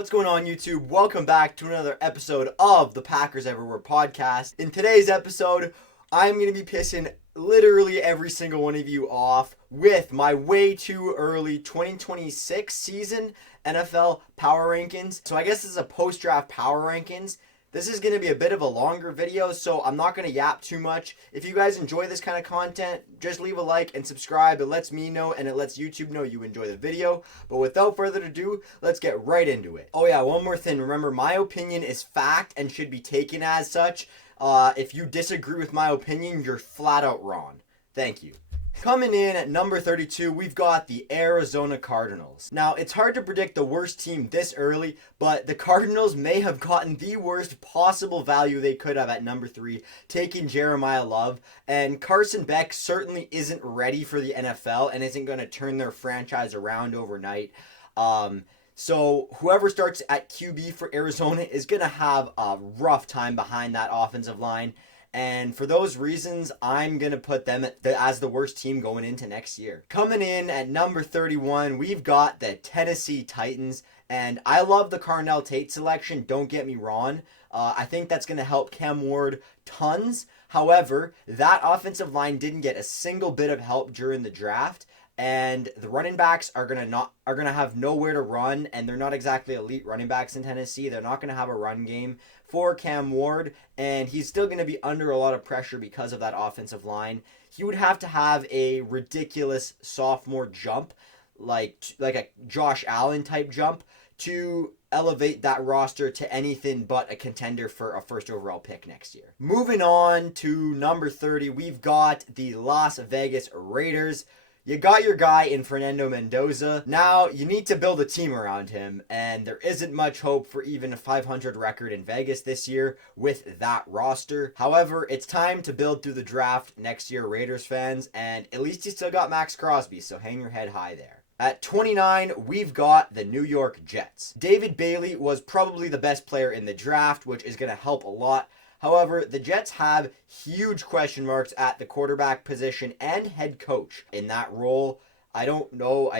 What's going on, YouTube? Welcome back to another episode of the Packers Everywhere podcast. In today's episode, I'm going to be pissing literally every single one of you off with my way too early 2026 season NFL power rankings. So I guess this is a post-draft power rankings. This is going to be a bit of a longer video, so I'm not going to yap too much. If you guys enjoy this kind of content, just leave a like and subscribe. It lets me know and it lets YouTube know you enjoy the video. But without further ado, let's get right into it. Oh yeah, one more thing. Remember, my opinion is fact and should be taken as such. If you disagree with my opinion, you're flat out wrong. Thank you. Coming in at number 32, we've got the Arizona Cardinals. Now, it's hard to predict the worst team this early, but the Cardinals may have gotten the worst possible value they could have at number 3, taking Jeremiah Love. And Carson Beck certainly isn't ready for the NFL and isn't going to turn their franchise around overnight. So whoever starts at QB for Arizona is going to have a rough time behind that offensive line. And for those reasons, I'm going to put them as the worst team going into next year. Coming in at number 31, we've got the Tennessee Titans. And I love the Carnell Tate selection, don't get me wrong. I think that's going to help Cam Ward tons. However, that offensive line didn't get a single bit of help during the draft. And the running backs are gonna have nowhere to run, and they're not exactly elite running backs in Tennessee. They're not gonna have a run game for Cam Ward, and he's still gonna be under a lot of pressure because of that offensive line. He would have to have a ridiculous sophomore jump, like a Josh Allen type jump, to elevate that roster to anything but a contender for a first overall pick next year. Moving on to number 30, we've got the Las Vegas Raiders. You got your guy in Fernando Mendoza. Now you need to build a team around him, and there isn't much hope for even a 500 record in Vegas this year with that roster. However, it's time to build through the draft next year, Raiders fans, and at least you still got Max Crosby, so hang your head high there. At 29, we've got the New York Jets. David Bailey was probably the best player in the draft, which is going to help a lot. However, the Jets have huge question marks at the quarterback position and head coach in that role. I don't know.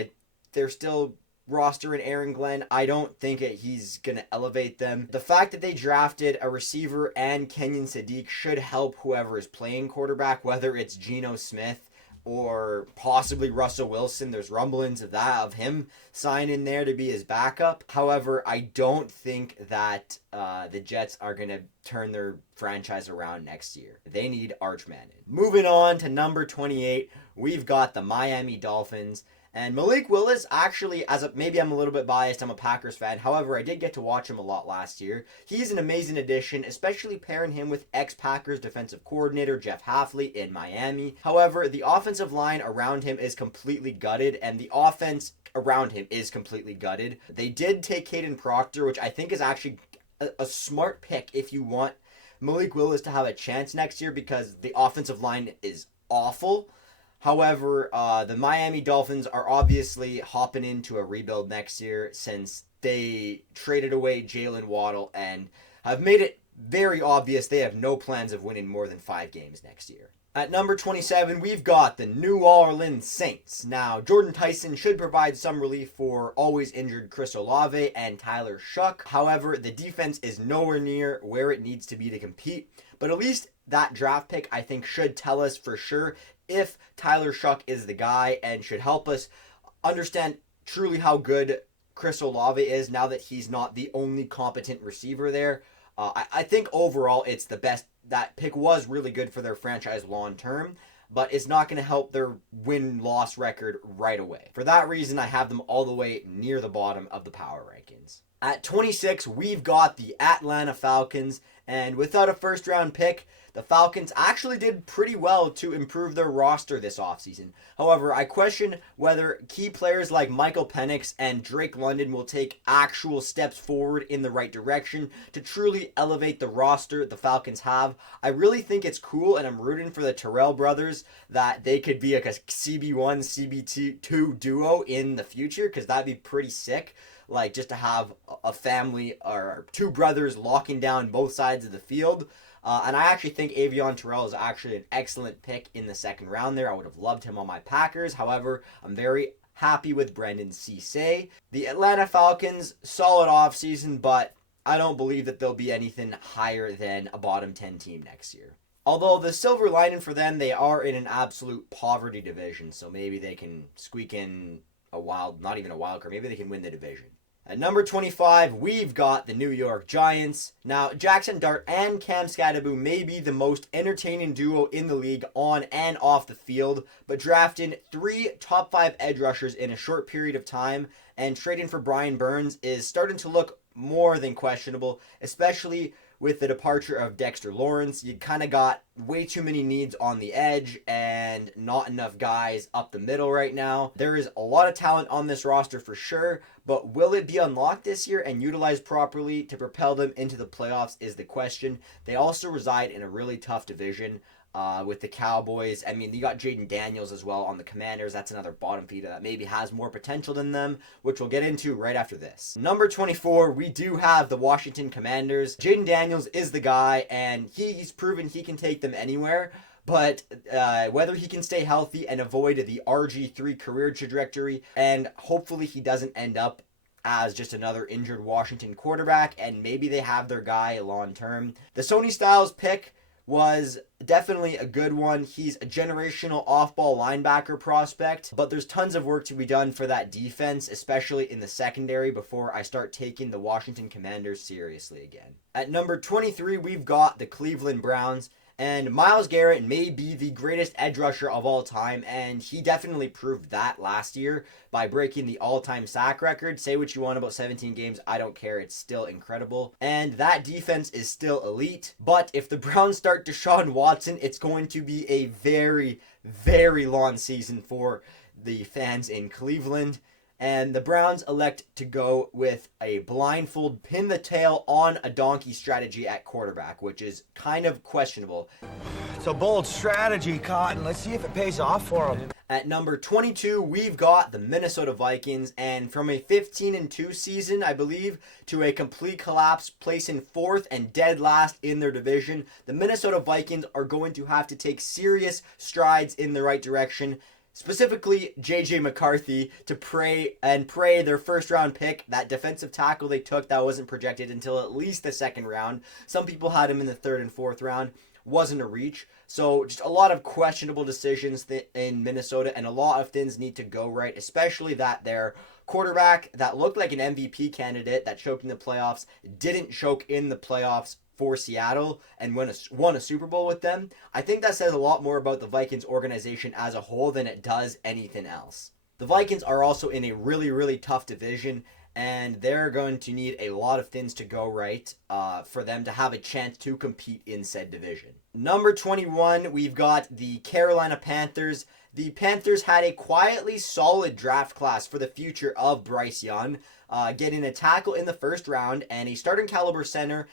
They're still rostering Aaron Glenn. I don't think he's going to elevate them. The fact that they drafted a receiver and Kenyon Sadiq should help whoever is playing quarterback, whether it's Geno Smith or possibly Russell Wilson. There's rumblings of him signing there to be his backup. However, I don't think that the Jets are going to turn their franchise around next year. They need Arch Manning. Moving on to number 28, we've got the Miami Dolphins. And Malik Willis, actually, maybe I'm a little bit biased, I'm a Packers fan. However, I did get to watch him a lot last year. He's an amazing addition, especially pairing him with ex-Packers defensive coordinator Jeff Hafley in Miami. However, the offensive line around him is completely gutted, and the offense around him is completely gutted. They did take Caden Proctor, which I think is actually a smart pick if you want Malik Willis to have a chance next year, because the offensive line is awful. However, the Miami Dolphins are obviously hopping into a rebuild next year since they traded away Jalen Waddle and have made it very obvious they have no plans of winning more than 5 games next year. At number 27, we've got the New Orleans Saints. Now, Jordan Tyson should provide some relief for always injured Chris Olave and Tyler Shuck. However, the defense is nowhere near where it needs to be to compete. But at least that draft pick, I think, should tell us for sure if Tyler Shuck is the guy, and should help us understand truly how good Chris Olave is now that he's not the only competent receiver there. I think overall it's the best. That pick was really good for their franchise long term, but it's not going to help their win-loss record right away. For that reason, I have them all the way near the bottom of the power rankings. At 26, we've got the Atlanta Falcons, and without a first-round pick, the Falcons actually did pretty well to improve their roster this offseason. However, I question whether key players like Michael Penix and Drake London will take actual steps forward in the right direction to truly elevate the roster the Falcons have. I really think it's cool, and I'm rooting for the Terrell brothers that they could be like a CB1, CB2 duo in the future, because that'd be pretty sick. Like, just to have a family or 2 brothers locking down both sides of the field. And I actually think Avion Terrell is actually an excellent pick in the second round there. I would have loved him on my Packers. However, I'm very happy with Brendan Cisse. The Atlanta Falcons, solid offseason, but I don't believe that they'll be anything higher than a bottom 10 team next year. Although the silver lining for them, they are in an absolute poverty division, so maybe they can squeak in not even a wild card, maybe they can win the division. At number 25, we've got the New York Giants. Now, Jackson Dart and Cam Skattebo may be the most entertaining duo in the league on and off the field, but drafting 3 top 5 edge rushers in a short period of time and trading for Brian Burns is starting to look more than questionable, especially with the departure of Dexter Lawrence. You kind of got way too many needs on the edge and not enough guys up the middle right now. There is a lot of talent on this roster for sure, but will it be unlocked this year and utilized properly to propel them into the playoffs is the question. They also reside in a really tough division with the Cowboys. I mean, you got Jaden Daniels as well on the Commanders. That's another bottom feeder that maybe has more potential than them, which we'll get into right after this. Number 24, we do have the Washington Commanders. Jaden Daniels is the guy, and he's proven he can take them anywhere. But whether he can stay healthy and avoid the RG3 career trajectory, and hopefully he doesn't end up as just another injured Washington quarterback, and maybe they have their guy long term. The Sony Styles pick was definitely a good one. He's a generational off-ball linebacker prospect, but there's tons of work to be done for that defense, especially in the secondary, before I start taking the Washington Commanders seriously again. At number 23, we've got the Cleveland Browns. And Myles Garrett may be the greatest edge rusher of all time, and he definitely proved that last year by breaking the all-time sack record. Say what you want about 17 games, I don't care. It's still incredible. And that defense is still elite. But if the Browns start Deshaun Watson, it's going to be a very, very long season for the fans in Cleveland. And the Browns elect to go with a blindfold, pin the tail on a donkey strategy at quarterback, which is kind of questionable. It's a bold strategy, Cotton. Let's see if it pays off for them. At number 22, we've got the Minnesota Vikings, and from a 15-2 season, I believe, to a complete collapse, placing 4th and dead last in their division, the Minnesota Vikings are going to have to take serious strides in the right direction. Specifically, J.J. McCarthy to pray their first round pick, that defensive tackle they took that wasn't projected until at least the second round. Some people had him in the 3rd and 4th round. Wasn't a reach. So just a lot of questionable decisions in Minnesota, and a lot of things need to go right, especially that their quarterback that looked like an MVP candidate that choked in the playoffs didn't choke in the playoffs for Seattle and won a Super Bowl with them. I think that says a lot more about the Vikings organization as a whole than it does anything else. The Vikings are also in a really, really tough division, and they're going to need a lot of things to go right for them to have a chance to compete in said division. Number 21, we've got the Carolina Panthers. The Panthers had a quietly solid draft class for the future of Bryce Young, getting a tackle in the 1st round and a starting caliber center,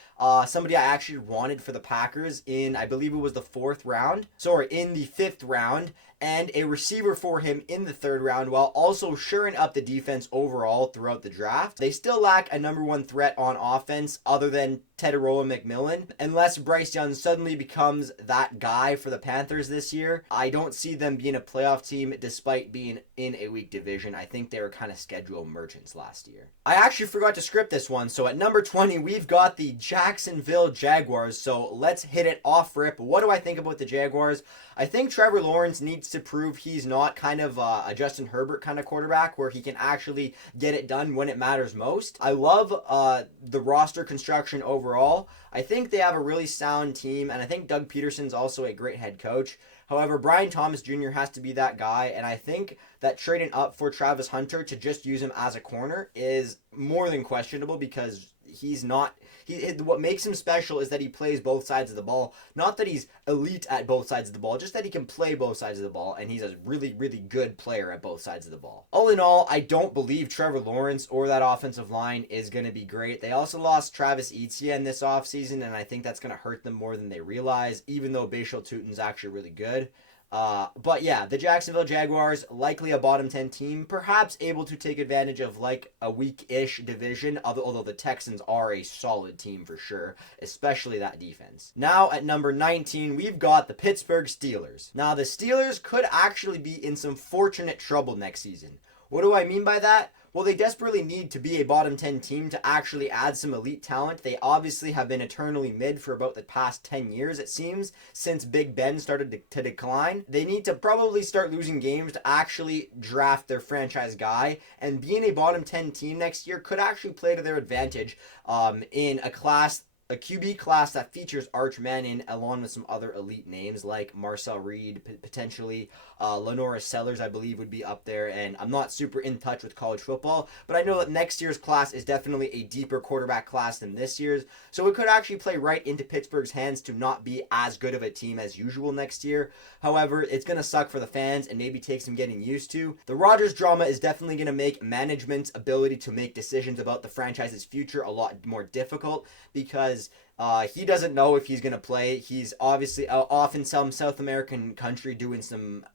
somebody I actually wanted for the Packers in, I believe it was the 5th round, and a receiver for him in the 3rd round, while also shoring up the defense overall throughout the draft. They still lack a number 1 threat on offense other than Teteroa McMillan. Unless Bryce Young suddenly becomes that guy for the Panthers this year, I don't see them being a playoff team despite being in a weak division. I think they were kind of schedule merchants last year. I actually forgot to script this one, so at number 20, we've got the Jacksonville Jaguars, so let's hit it off rip. What do I think about the Jaguars? I think Trevor Lawrence needs to prove he's not kind of a Justin Herbert kind of quarterback where he can actually get it done when it matters most. I love the roster construction overall. I think they have a really sound team, and I think Doug Peterson's also a great head coach. However, Brian Thomas Jr. has to be that guy, and I think that trading up for Travis Hunter to just use him as a corner is more than questionable because he's not... what makes him special is that he plays both sides of the ball. Not that he's elite at both sides of the ball, just that he can play both sides of the ball, and he's a really, really good player at both sides of the ball. All in all, I don't believe Trevor Lawrence or that offensive line is going to be great. They also lost Travis Etienne this offseason, and I think that's going to hurt them more than they realize, even though Bashal Tutin's actually really good. But yeah, the Jacksonville Jaguars, likely a bottom 10 team, perhaps able to take advantage of like a weak-ish division, although the Texans are a solid team for sure, especially that defense. Now at number 19, we've got the Pittsburgh Steelers. Now the Steelers could actually be in some fortunate trouble next season. What do I mean by that? Well, they desperately need to be a bottom 10 team to actually add some elite talent. They obviously have been eternally mid for about the past 10 years, it seems, since Big Ben started to decline. They need to probably start losing games to actually draft their franchise guy, and being a bottom 10 team next year could actually play to their advantage in a QB class that features Arch Manning along with some other elite names like Marcel Reed, potentially Lenora Sellers, I believe, would be up there. And I'm not super in touch with college football, but I know that next year's class is definitely a deeper quarterback class than this year's. So it could actually play right into Pittsburgh's hands to not be as good of a team as usual next year. However, it's going to suck for the fans and maybe take some getting used to. The Rodgers drama is definitely going to make management's ability to make decisions about the franchise's future a lot more difficult, because he doesn't know if he's going to play. He's obviously off in some South American country doing some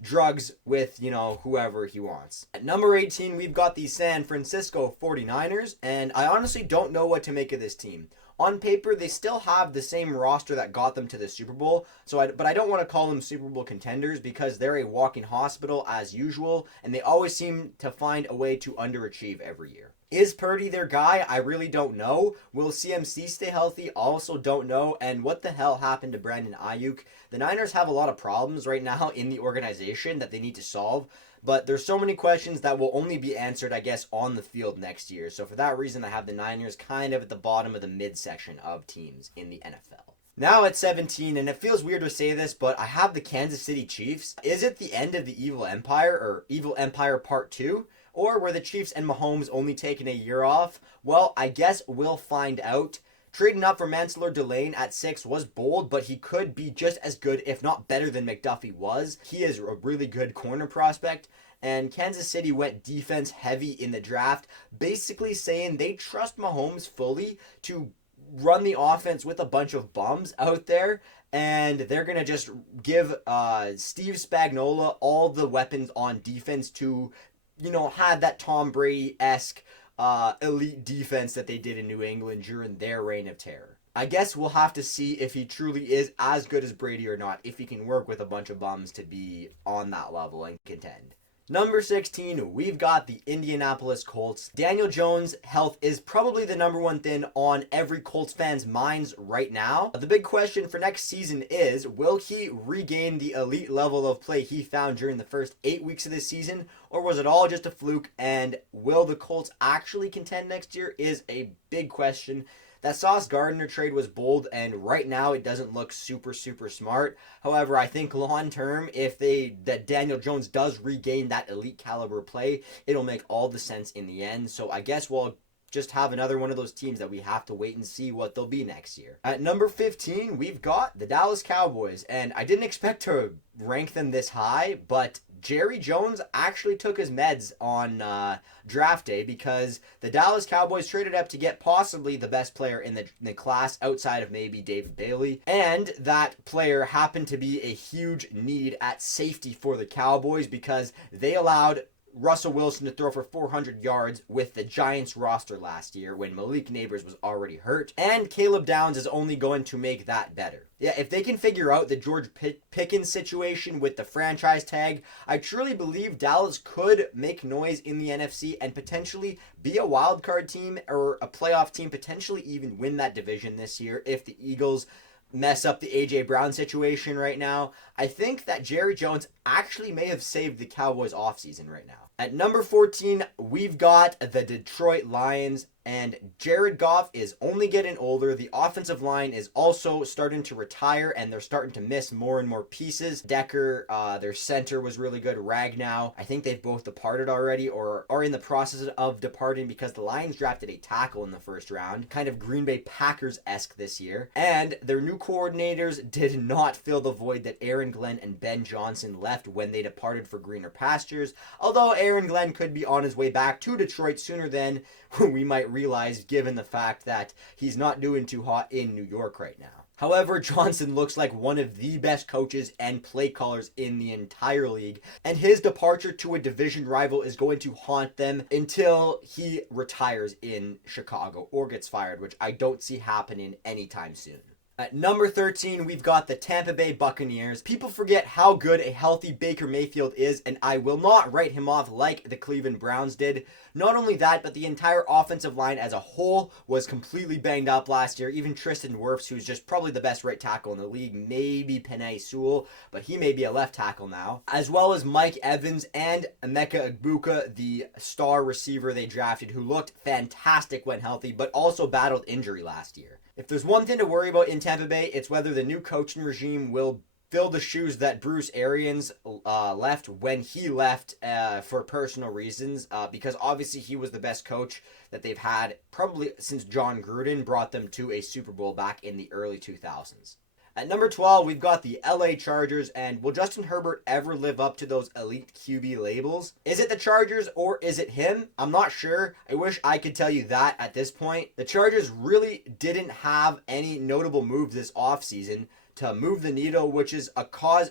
drugs with, whoever he wants. At number 18, we've got the San Francisco 49ers, and I honestly don't know what to make of this team. On paper, they still have the same roster that got them to the Super Bowl, but I don't want to call them Super Bowl contenders because they're a walking hospital as usual, and they always seem to find a way to underachieve every year. Is Purdy their guy? I really don't know. Will CMC stay healthy? Also don't know. And what the hell happened to Brandon Ayuk? The Niners have a lot of problems right now in the organization that they need to solve, but there's so many questions that will only be answered, I guess, on the field next year. So for that reason, I have the Niners kind of at the bottom of the midsection of teams in the NFL. Now at 17, and it feels weird to say this, but I have the Kansas City Chiefs. Is it the end of the Evil Empire, or Evil Empire Part 2? Or were the Chiefs and Mahomes only taking a year off? Well, I guess we'll find out. Trading up for Mansour Delane at 6 was bold, but he could be just as good, if not better than McDuffie was. He is a really good corner prospect. And Kansas City went defense heavy in the draft, basically saying they trust Mahomes fully to run the offense with a bunch of bums out there. And they're going to just give Steve Spagnuolo all the weapons on defense to had that Tom Brady-esque elite defense that they did in New England during their reign of terror. I guess we'll have to see if he truly is as good as Brady or not, if he can work with a bunch of bums to be on that level and contend. Number 16, we've got the Indianapolis Colts. Daniel Jones' health is probably the number one thing on every Colts fan's minds right now. The big question for next season is, will he regain the elite level of play he found during the first 8 weeks of this season, or was it all just a fluke? And will the Colts actually contend next year is a big question. That Sauce Gardner trade was bold, and right now it doesn't look super smart. However, I think long term, if that Daniel Jones does regain that elite caliber play, it'll make all the sense in the end. So I guess we'll just have another one of those teams that we have to wait and see what they'll be next year. At number 15, we've got the Dallas Cowboys, and I didn't expect to rank them this high, but Jerry Jones actually took his meds on draft day, because the Dallas Cowboys traded up to get possibly the best player in the class outside of maybe David Bailey. And that player happened to be a huge need at safety for the Cowboys, because they allowed Russell Wilson to throw for 400 yards with the Giants roster last year when Malik Neighbors was already hurt. And Caleb Downs is only going to make that better. Yeah, if they can figure out the George Pickens situation with the franchise tag, I truly believe Dallas could make noise in the NFC and potentially be a wild card team or a playoff team, potentially even win that division this year if the Eagles mess up the A.J. Brown situation right now. I think that Jerry Jones actually may have saved the Cowboys offseason right now. At number 14, we've got the Detroit Lions, and Jared Goff is only getting older. The offensive line is also starting to retire, and they're starting to miss more and more pieces. Decker, their center, was really good. Ragnow, I think they've both departed already or are in the process of departing, because the Lions drafted a tackle in the first round, kind of Green Bay Packers-esque this year. And their new coordinators did not fill the void that Aaron Glenn and Ben Johnson left when they departed for greener pastures, although Aaron Glenn could be on his way back to Detroit sooner than we might realize, given the fact that he's not doing too hot in New York right now. However, Johnson looks like one of the best coaches and play callers in the entire league, and his departure to a division rival is going to haunt them until he retires in Chicago or gets fired, which I don't see happening anytime soon. At number 13, we've got the Tampa Bay Buccaneers. People forget how good a healthy Baker Mayfield is, and I will not write him off like the Cleveland Browns did. Not only that, but the entire offensive line as a whole was completely banged up last year. Even Tristan Wirfs, who's just probably the best right tackle in the league, maybe Penei Sewell, but he may be a left tackle now. As well as Mike Evans and Emeka Egbuka, the star receiver they drafted, who looked fantastic when healthy, but also battled injury last year. If there's one thing to worry about in Tampa Bay, it's whether the new coaching regime will fill the shoes that Bruce Arians left when he left for personal reasons, because obviously he was the best coach that they've had probably since John Gruden brought them to a Super Bowl back in the early 2000s. At number 12, we've got the LA Chargers, and will Justin Herbert ever live up to those elite QB labels? Is it the Chargers or is it him? I'm not sure. I wish I could tell you that at this point. The Chargers really didn't have any notable moves this offseason to move the needle, which is a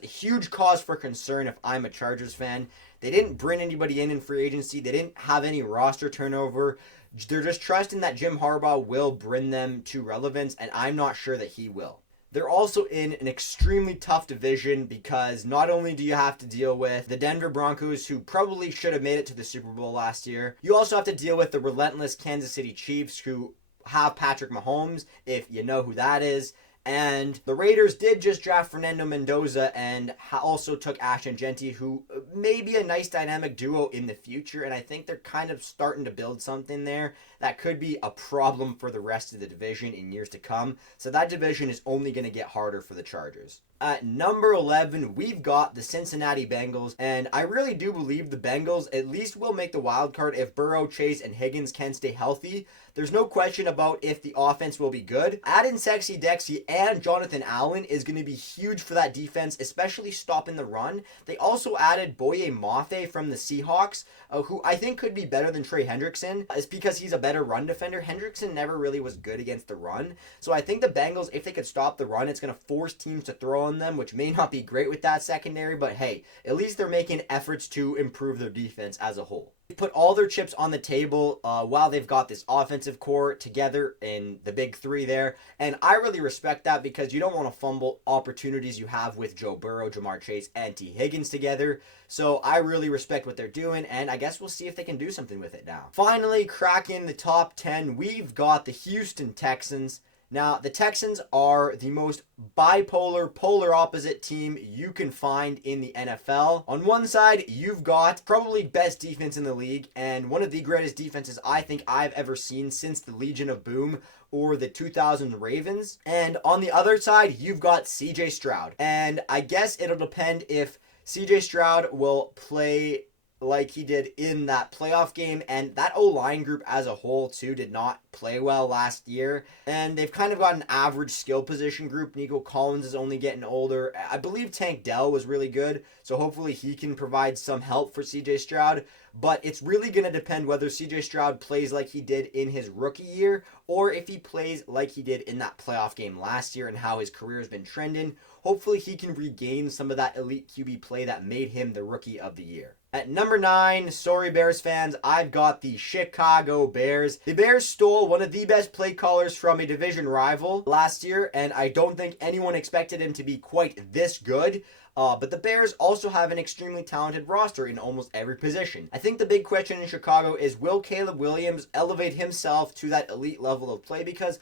huge cause for concern if I'm a Chargers fan. They didn't bring anybody in free agency. They didn't have any roster turnover. They're just trusting that Jim Harbaugh will bring them to relevance, and I'm not sure that he will. They're also in an extremely tough division because not only do you have to deal with the Denver Broncos, who probably should have made it to the Super Bowl last year, you also have to deal with the relentless Kansas City Chiefs, who have Patrick Mahomes, if you know who that is. And the Raiders did just draft Fernando Mendoza and also took Ashton Genty, who may be a nice dynamic duo in the future. And I think they're kind of starting to build something there that could be a problem for the rest of the division in years to come. So that division is only going to get harder for the Chargers. At number 11, we've got the Cincinnati Bengals, and I really do believe the Bengals at least will make the wild card if Burrow, Chase, and Higgins can stay healthy. There's no question about if the offense will be good. Adding Sexy Dexy and Jonathan Allen is going to be huge for that defense, especially stopping the run. They also added Boye Mafe from the Seahawks, who I think could be better than Trey Hendrickson. It's because he's a better run defender. Hendrickson never really was good against the run. So I think the Bengals, if they could stop the run, it's going to force teams to throw on them, which may not be great with that secondary, but hey, at least they're making efforts to improve their defense as a whole. They put all their chips on the table while they've got this offensive core together in the big three there, and I really respect that because you don't want to fumble opportunities you have with Joe Burrow, Jamar Chase, and T. Higgins together. So I really respect what they're doing, and I guess we'll see if they can do something with it now. Finally, cracking the top 10, we've got the Houston Texans. Now, the Texans are the most bipolar, polar opposite team you can find in the NFL. On one side, you've got probably best defense in the league and one of the greatest defenses I think I've ever seen since the Legion of Boom or the 2000 Ravens. And on the other side, you've got CJ Stroud. And I guess it'll depend if CJ Stroud will play like he did in that playoff game, and that O-line group as a whole too did not play well last year, and they've kind of got an average skill position group. Nico Collins is only getting older. I believe Tank Dell was really good, so hopefully he can provide some help for CJ Stroud, but it's really going to depend whether CJ Stroud plays like he did in his rookie year or if he plays like he did in that playoff game last year and how his career has been trending. Hopefully he can regain some of that elite QB play that made him the rookie of the year. At number 9, sorry Bears fans, I've got the Chicago Bears. The Bears stole one of the best play callers from a division rival last year, and I don't think anyone expected him to be quite this good. But the Bears also have an extremely talented roster in almost every position. I think the big question in Chicago is, will Caleb Williams elevate himself to that elite level of play? Because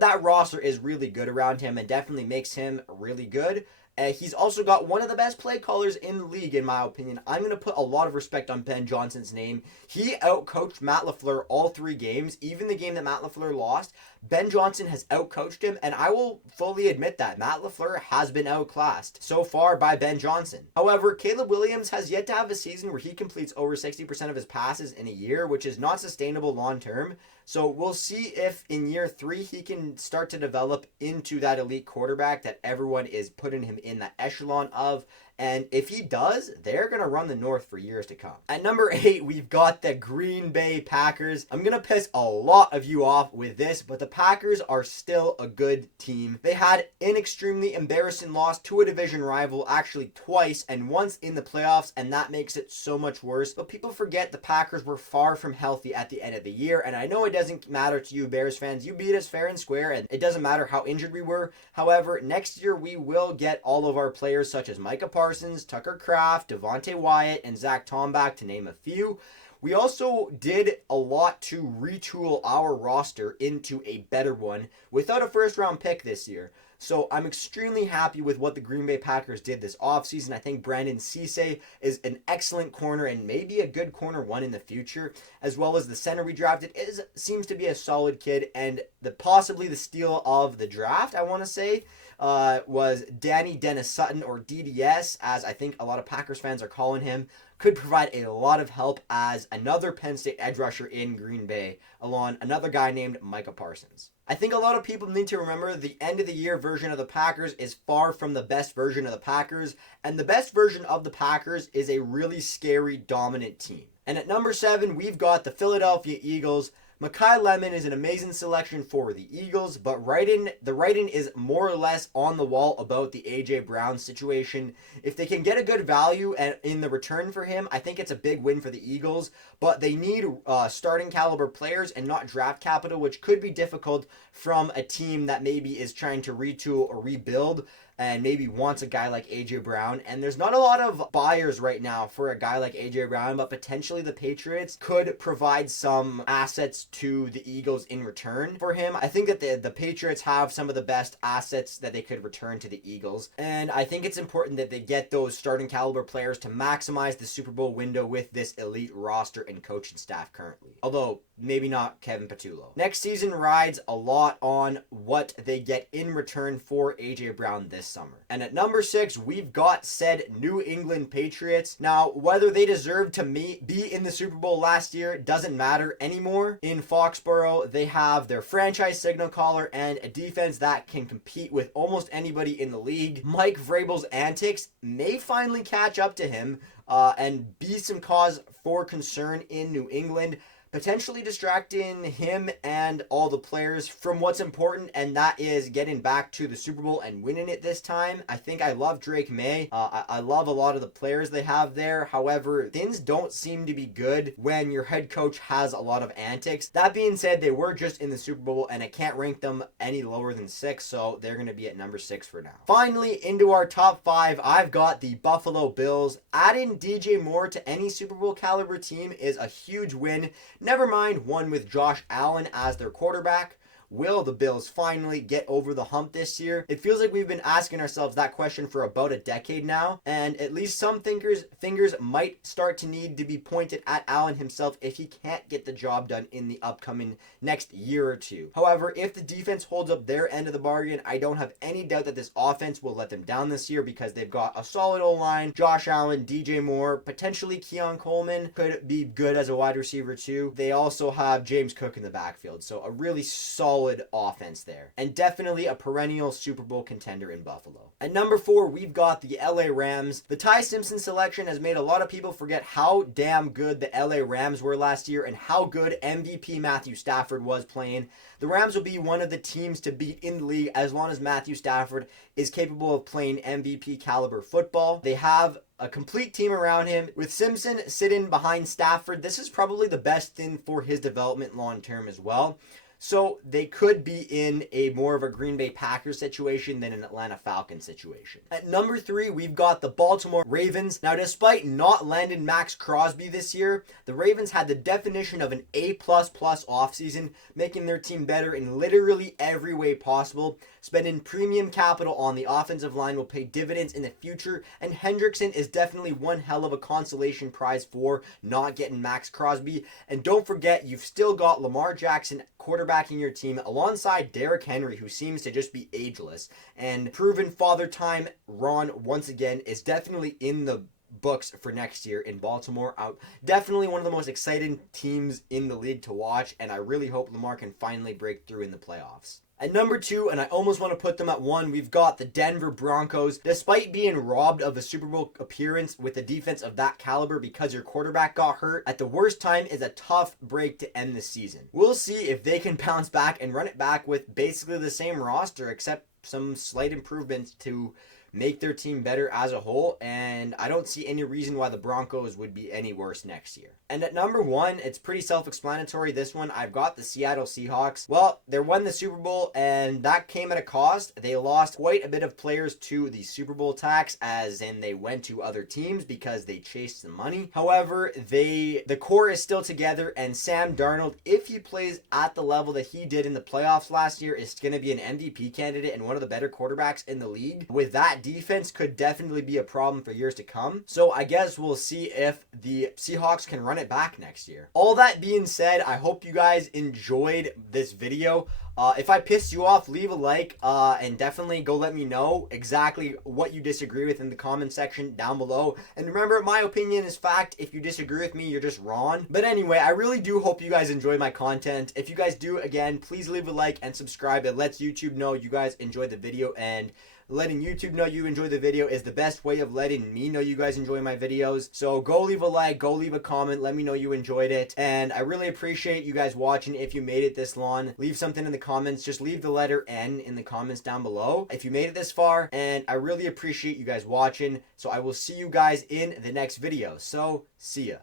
that roster is really good around him and definitely makes him really good. He's also got one of the best play callers in the league, in my opinion. I'm going to put a lot of respect on Ben Johnson's name. He outcoached Matt LaFleur all 3 games, even the game that Matt LaFleur lost. Ben Johnson has outcoached him, and I will fully admit that Matt LaFleur has been outclassed so far by Ben Johnson. However, Caleb Williams has yet to have a season where he completes over 60% of his passes in a year, which is not sustainable long term. So we'll see if in year 3 he can start to develop into that elite quarterback that everyone is putting him in that echelon of. And if he does, they're going to run the North for years to come. At number 8, we've got the Green Bay Packers. I'm going to piss a lot of you off with this, but the Packers are still a good team. They had an extremely embarrassing loss to a division rival, actually twice, and once in the playoffs, and that makes it so much worse. But people forget the Packers were far from healthy at the end of the year, and I know it doesn't matter to you Bears fans. You beat us fair and square, and it doesn't matter how injured we were. However, next year we will get all of our players such as Micah Parsons, Tucker Kraft, Devontae Wyatt, and Zach Tom back, to name a few. We also did a lot to retool our roster into a better one without a first-round pick this year. So I'm extremely happy with what the Green Bay Packers did this offseason. I think Brandon Cisse is an excellent corner and maybe a good corner one in the future, as well as the center we drafted seems to be a solid kid, and possibly the steal of the draft, I want to say, was Danny Dennis Sutton, or DDS, as I think a lot of Packers fans are calling him. Could provide a lot of help as another Penn State edge rusher in Green Bay, along another guy named Micah Parsons. I think a lot of people need to remember the end of the year version of the Packers is far from the best version of the Packers, and the best version of the Packers is a really scary, dominant team. And at number 7, we've got the Philadelphia Eagles. Mekhi Lemon is an amazing selection for the Eagles, but the writing is more or less on the wall about the A.J. Brown situation. If they can get a good value in the return for him, I think it's a big win for the Eagles, but they need starting caliber players and not draft capital, which could be difficult from a team that maybe is trying to retool or rebuild and maybe wants a guy like A.J. Brown. And there's not a lot of buyers right now for a guy like A.J. Brown, but potentially the Patriots could provide some assets to the Eagles in return for him. I think that the Patriots have some of the best assets that they could return to the Eagles. And I think it's important that they get those starting caliber players to maximize the Super Bowl window with this elite roster and coaching staff currently. Although, maybe not Kevin Patullo. Next season rides a lot on what they get in return for A.J. Brown this summer. And at number 6, we've got said New England Patriots. Now, whether they deserve to be in the Super Bowl last year doesn't matter anymore. In Foxborough, they have their franchise signal caller and a defense that can compete with almost anybody in the league. Mike Vrabel's antics may finally catch up to him and be some cause for concern in New England, potentially distracting him and all the players from what's important, and that is getting back to the Super Bowl and winning it this time. I think I love Drake May. I love a lot of the players they have there. However, things don't seem to be good when your head coach has a lot of antics. That being said, they were just in the Super Bowl, and I can't rank them any lower than 6, so they're going to be at number 6 for now. Finally, into our top 5, I've got the Buffalo Bills. Adding DJ Moore to any Super Bowl caliber team is a huge win. Never mind one with Josh Allen as their quarterback. Will the Bills finally get over the hump this year? It feels like we've been asking ourselves that question for about a decade now, and at least some fingers might start to need to be pointed at Allen himself if he can't get the job done in the upcoming next year or two. However, if the defense holds up their end of the bargain, I don't have any doubt that this offense will let them down this year because they've got a solid O-line, Josh Allen, DJ Moore, potentially Keon Coleman could be good as a wide receiver too. They also have James Cook in the backfield, so a really solid offense there, and definitely a perennial Super Bowl contender in Buffalo. At number 4, we've got the LA Rams. The Ty Simpson selection has made a lot of people forget how damn good the LA Rams were last year and how good MVP Matthew Stafford was playing. The Rams will be one of the teams to beat in the league as long as Matthew Stafford is capable of playing MVP caliber football. They have a complete team around him. With Simpson sitting behind Stafford, this is probably the best thing for his development long term as well. So they could be in a more of a Green Bay Packers situation than an Atlanta Falcons situation. At number 3, we've got the Baltimore Ravens. Now, despite not landing Max Crosby this year, the Ravens had the definition of an A++ offseason, making their team better in literally every way possible. Spending premium capital on the offensive line will pay dividends in the future, and Hendrickson is definitely one hell of a consolation prize for not getting Max Crosby. And don't forget, you've still got Lamar Jackson quarterbacking your team alongside Derrick Henry, who seems to just be ageless. And proven father time Ron, once again, is definitely in the books for next year in Baltimore. Definitely one of the most exciting teams in the league to watch, and I really hope Lamar can finally break through in the playoffs. At number 2, and I almost want to put them at 1, we've got the Denver Broncos. Despite being robbed of a Super Bowl appearance with a defense of that caliber because your quarterback got hurt, at the worst time is a tough break to end the season. We'll see if they can bounce back and run it back with basically the same roster except some slight improvements to make their team better as a whole, and I don't see any reason why the Broncos would be any worse next year. And at number 1, it's pretty self-explanatory. This one, I've got the Seattle Seahawks. Well, they won the Super Bowl, and that came at a cost. They lost quite a bit of players to the Super Bowl tax, as in they went to other teams because they chased the money. However, the core is still together, and Sam Darnold, if he plays at the level that he did in the playoffs last year, is going to be an MVP candidate and one of the better quarterbacks in the league. With that defense could definitely be a problem for years to come. So I guess we'll see if the Seahawks can run it back next year. All that being said, I hope you guys enjoyed this video. If I pissed you off, leave a like and definitely go let me know exactly what you disagree with in the comment section down below. And remember, my opinion is fact. If you disagree with me, you're just wrong. But anyway, I really do hope you guys enjoy my content. If you guys do, again, please leave a like and subscribe. It lets YouTube know you guys enjoy the video, and letting YouTube know you enjoy the video is the best way of letting me know you guys enjoy my videos. So go leave a like, go leave a comment, let me know you enjoyed it. And I really appreciate you guys watching. If you made it this long, leave something in the comments. Just leave the letter N in the comments down below if you made it this far. And I really appreciate you guys watching. So I will see you guys in the next video. So see ya.